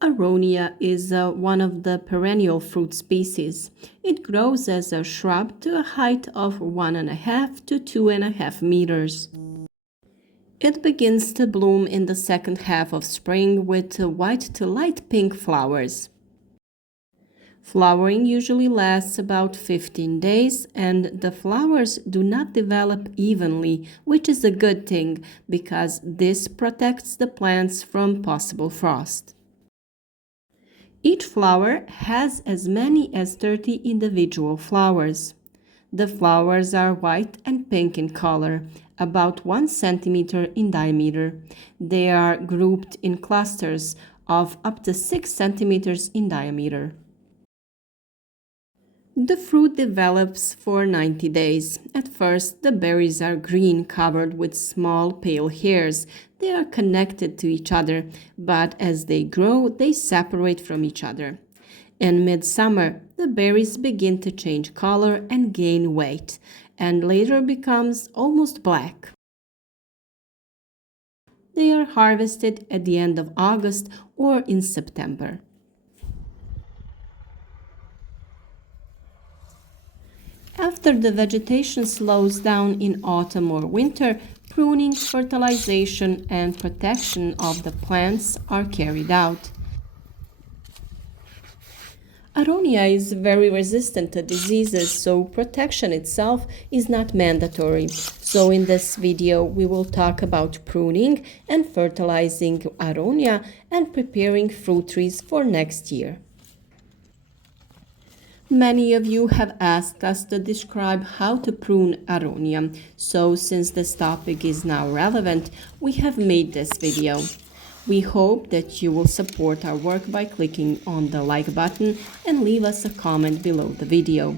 Aronia is one of the perennial fruit species. It grows as a shrub to a height of 1.5 to 2.5 meters. It begins to bloom in the second half of spring with white to light pink flowers. Flowering usually lasts about 15 days, and the flowers do not develop evenly, which is a good thing because this protects the plants from possible frost. Each flower has as many as 30 individual flowers. The flowers are white and pink in color, about 1 centimeter in diameter. They are grouped in clusters of up to 6 centimeters in diameter. The fruit develops for 90 days. At first, the berries are green, covered with small pale hairs. They are connected to each other, but as they grow, they separate from each other. In midsummer, the berries begin to change color and gain weight, and later becomes almost black. They are harvested at the end of August or in September. After the vegetation slows down in autumn or winter, pruning, fertilization, and protection of the plants are carried out. Aronia is very resistant to diseases, so protection itself is not mandatory. So in this video, we will talk about pruning and fertilizing Aronia and preparing fruit trees for next year. Many of you have asked us to describe how to prune Aronia, so since this topic is now relevant, we have made this video. We hope that you will support our work by clicking on the like button and leave us a comment below the video.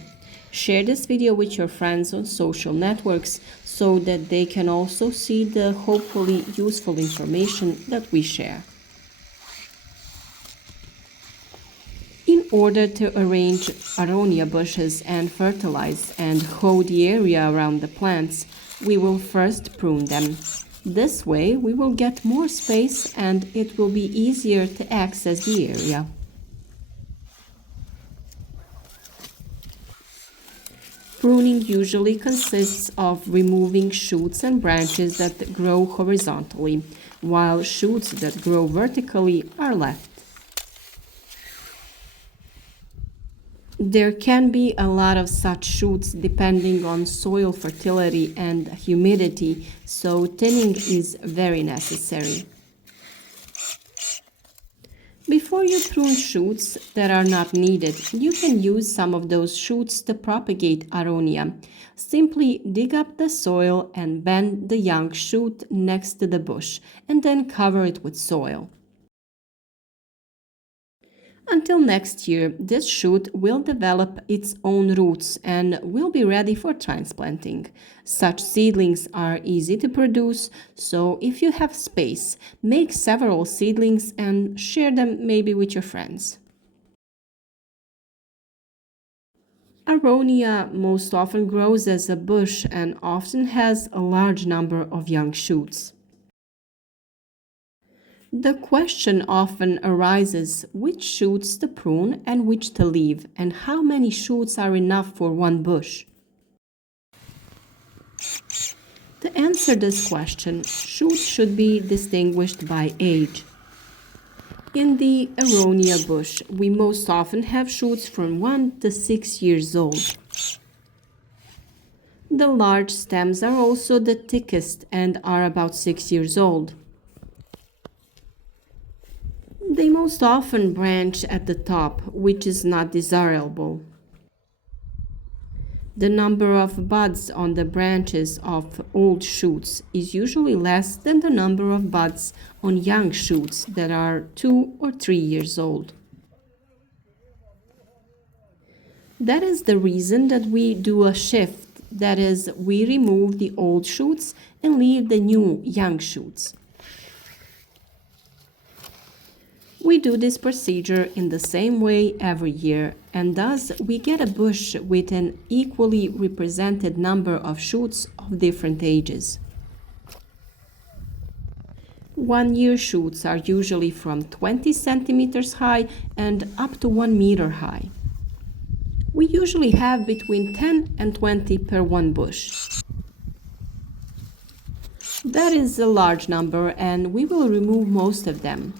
Share this video with your friends on social networks so that they can also see the hopefully useful information that we share. In order to arrange Aronia bushes and fertilize and hoe the area around the plants, we will first prune them. This way, we will get more space and it will be easier to access the area. Pruning usually consists of removing shoots and branches that grow horizontally, while shoots that grow vertically are left. There can be a lot of such shoots depending on soil fertility and humidity, so thinning is very necessary. Before you prune shoots that are not needed, you can use some of those shoots to propagate Aronia. Simply dig up the soil and bend the young shoot next to the bush, and then cover it with soil. Until next year, this shoot will develop its own roots and will be ready for transplanting. Such seedlings are easy to produce, so if you have space, make several seedlings and share them maybe with your friends. Aronia most often grows as a bush and often has a large number of young shoots. The question often arises which shoots to prune and which to leave, and how many shoots are enough for one bush. To answer this question, shoots should be distinguished by age. In the Aronia bush, we most often have shoots from 1 to 6 years old. The large stems are also the thickest and are about 6 years old. They most often branch at the top, which is not desirable. The number of buds on the branches of old shoots is usually less than the number of buds on young shoots that are 2 or 3 years old. That is the reason that we do a shift, that is, we remove the old shoots and leave the new young shoots. We do this procedure in the same way every year, and thus we get a bush with an equally represented number of shoots of different ages. One-year shoots are usually from 20 centimeters high and up to 1 meter high. We usually have between 10 and 20 per one bush. That is a large number, and we will remove most of them.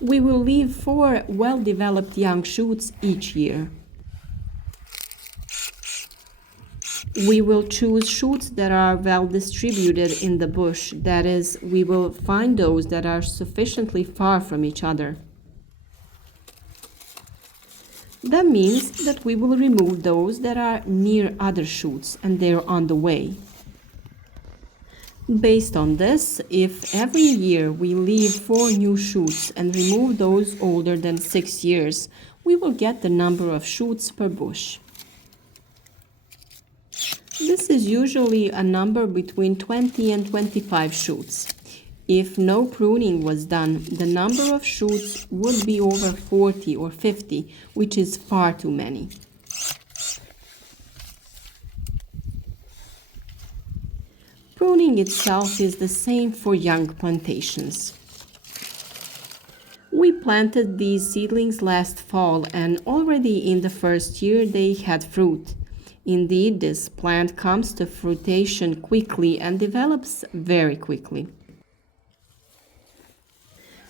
We will leave 4 well-developed young shoots each year. We will choose shoots that are well distributed in the bush. That is, we will find those that are sufficiently far from each other. That means that we will remove those that are near other shoots and they're on the way. Based on this, if every year we leave 4 new shoots and remove those older than 6 years, we will get the number of shoots per bush. This is usually a number between 20 and 25 shoots. If no pruning was done, the number of shoots would be over 40 or 50, which is far too many. Pruning itself is the same for young plantations. We planted these seedlings last fall, and already in the first year they had fruit. Indeed, this plant comes to fruition quickly and develops very quickly.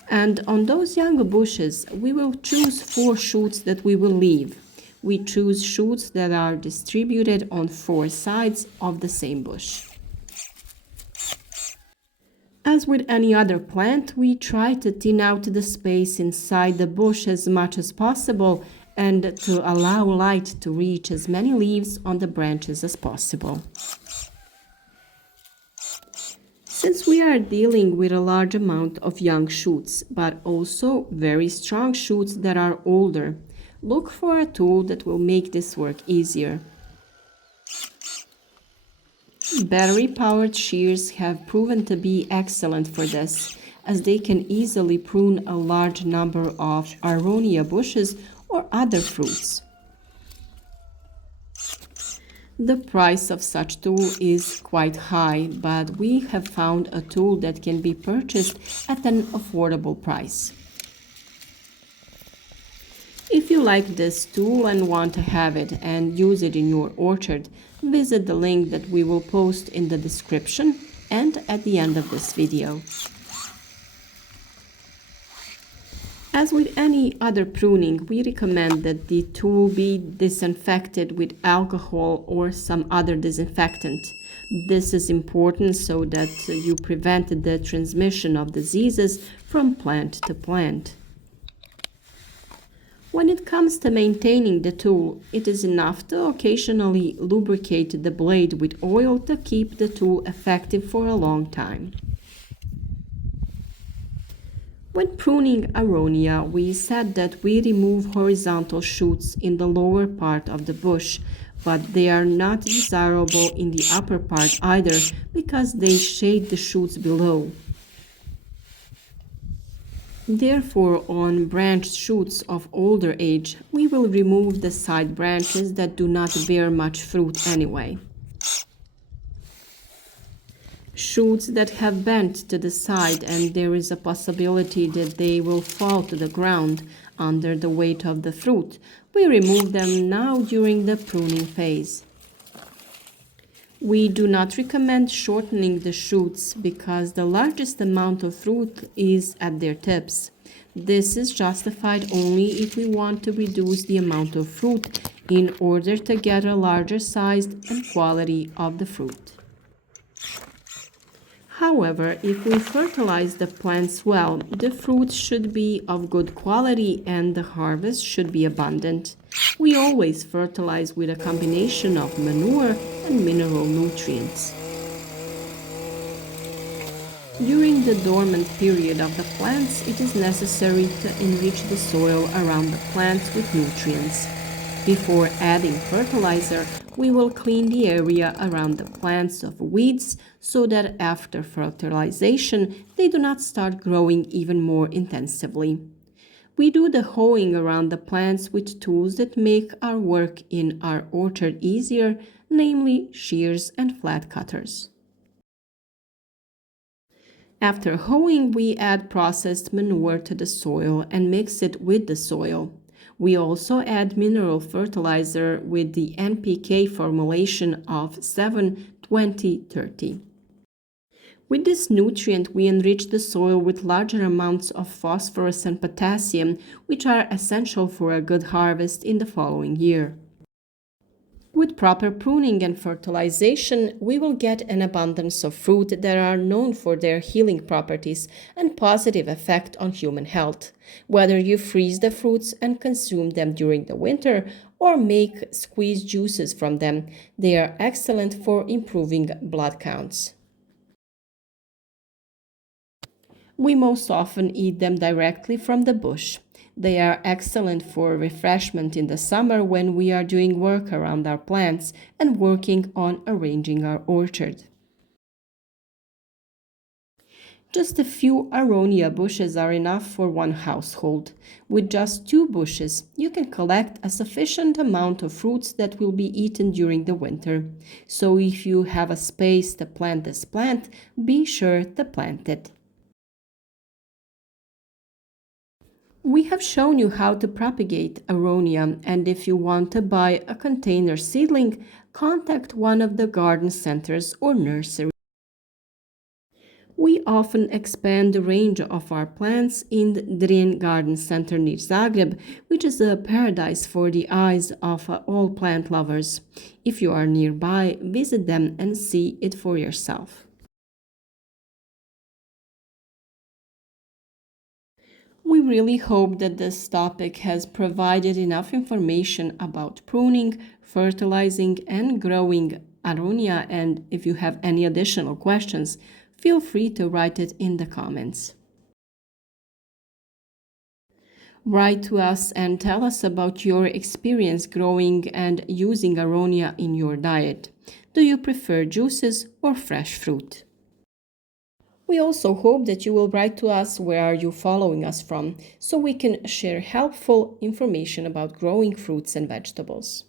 And on those young bushes, we will choose 4 shoots that we will leave. We choose shoots that are distributed on 4 sides of the same bush. As with any other plant, we try to thin out the space inside the bush as much as possible and to allow light to reach as many leaves on the branches as possible. Since we are dealing with a large amount of young shoots, but also very strong shoots that are older, look for a tool that will make this work easier. Battery-powered shears have proven to be excellent for this, as they can easily prune a large number of Aronia bushes or other fruits. The price of such tool is quite high, but we have found a tool that can be purchased at an affordable price. If you like this tool and want to have it and use it in your orchard, visit the link that we will post in the description and at the end of this video. As with any other pruning, we recommend that the tool be disinfected with alcohol or some other disinfectant. This is important so that you prevent the transmission of diseases from plant to plant. When it comes to maintaining the tool, it is enough to occasionally lubricate the blade with oil to keep the tool effective for a long time. When pruning Aronia, we said that we remove horizontal shoots in the lower part of the bush, but they are not desirable in the upper part either because they shade the shoots below. Therefore, on branched shoots of older age, we will remove the side branches that do not bear much fruit anyway. Shoots that have bent to the side and there is a possibility that they will fall to the ground under the weight of the fruit, we remove them now during the pruning phase. We do not recommend shortening the shoots because the largest amount of fruit is at their tips. This is justified only if we want to reduce the amount of fruit in order to get a larger size and quality of the fruit. However, if we fertilize the plants well, the fruit should be of good quality and the harvest should be abundant. We always fertilize with a combination of manure and mineral nutrients. During the dormant period of the plants, it is necessary to enrich the soil around the plants with nutrients. Before adding fertilizer, we will clean the area around the plants of weeds so that after fertilization, they do not start growing even more intensively. We do the hoeing around the plants with tools that make our work in our orchard easier, namely shears and flat cutters. After hoeing, we add processed manure to the soil and mix it with the soil. We also add mineral fertilizer with the NPK formulation of 7-20-30. With this nutrient, we enrich the soil with larger amounts of phosphorus and potassium, which are essential for a good harvest in the following year. With proper pruning and fertilization, we will get an abundance of fruit that are known for their healing properties and positive effect on human health. Whether you freeze the fruits and consume them during the winter or make squeezed juices from them, they are excellent for improving blood counts. We most often eat them directly from the bush. They are excellent for refreshment in the summer when we are doing work around our plants and working on arranging our orchard. Just a few Aronia bushes are enough for one household. With just 2 bushes, you can collect a sufficient amount of fruits that will be eaten during the winter. So if you have a space to plant this plant, be sure to plant it. We have shown you how to propagate Aronia, and if you want to buy a container seedling, contact one of the garden centers or nurseries. We often expand the range of our plants in the Drin Garden Center near Zagreb, which is a paradise for the eyes of all plant lovers. If you are nearby, visit them and see it for yourself. We really hope that this topic has provided enough information about pruning, fertilizing, and growing Aronia, and if you have any additional questions, feel free to write it in the comments. Write to us and tell us about your experience growing and using Aronia in your diet. Do you prefer juices or fresh fruit? We also hope that you will write to us where are you following us from so we can share helpful information about growing fruits and vegetables.